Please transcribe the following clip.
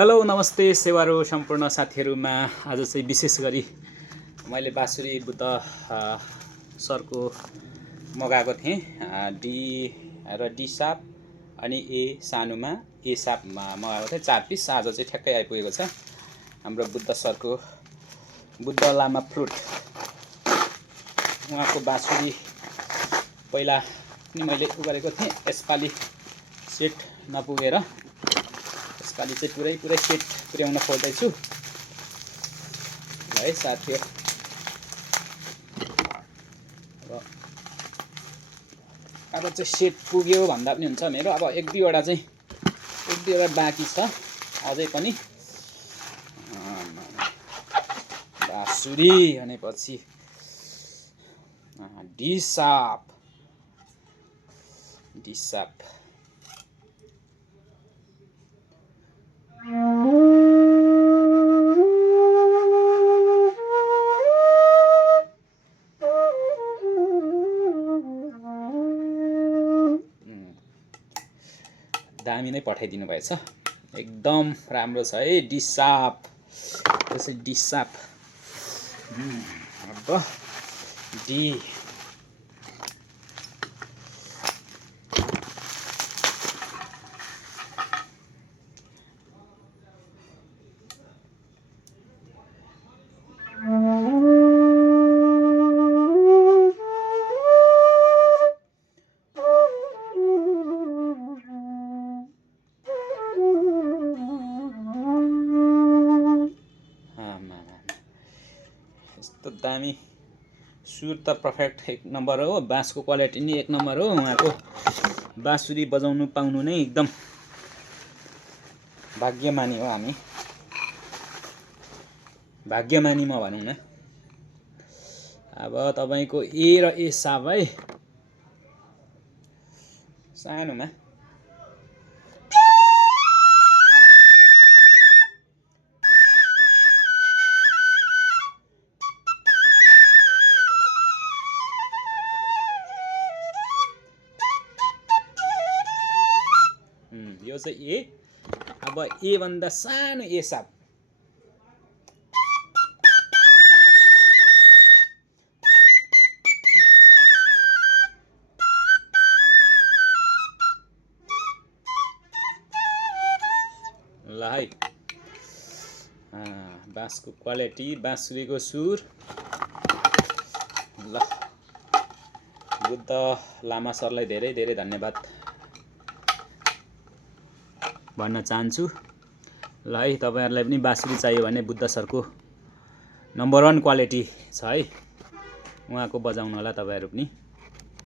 Hello नमस्ते सेवारो सम्पूर्ण साथीहरुमा आज चाहिँ विशेष गरी मैले बाँसुरी बुद्ध सरको मगाएको थिएँ डी र डी साप अनि ए सानुमा ए सापमा मगाएको थिएँ 4 पिस। आज चाहिँ ठ्याक्कै आइपुगेको छ हाम्रो बुद्ध सरको बुद्ध लामा फ्लुट। उहाँको बाँसुरी पहिला पनि मैले गरेको थिएँ, यसपालि सेट नपुगेर यसपालि चाहिँ पुरै सेट पुर्याउन खोज्दैछु है साथीहरु। अब चाहिँ सेट पुग्यो भन्दा पनि हुन्छ मेरो। अब एक दुईवटा बाँकी छ अझै पनि। बाँसुरी भनेपछि डी साप दामी नै पठाइदिनु भएछ, एकदम राम्रो छ है डी साप। त्यसै डी साप अब डी यस्तो दामी सुर त पर्फेक्ट एक नम्बर हो। बाँसको क्वालिटी नि एक नम्बर हो। उहाँको बाँसुरी बजाउनु पाउनु नै एकदम भाग्यमानी हो हामी, भाग्यमानी म भनौँ न। अब तपाईको ए र ए साप है सानोमा यो चाहिँ ए। अब ए भन्दा सानो ए साप ल है। बाँसको क्वालिटी, बाँसुरीको सुर। ल बुद्ध लामा सरलाई धेरै धेरै धन्यवाद भन्न चाहन्छु। ल है तपाईहरुलाई पनि बाँसुरी चाहियो भने बुद्ध सरको नम्बर 1 क्वालिटी छ है, उहाँको बजाउनु होला तपाईहरु पनि।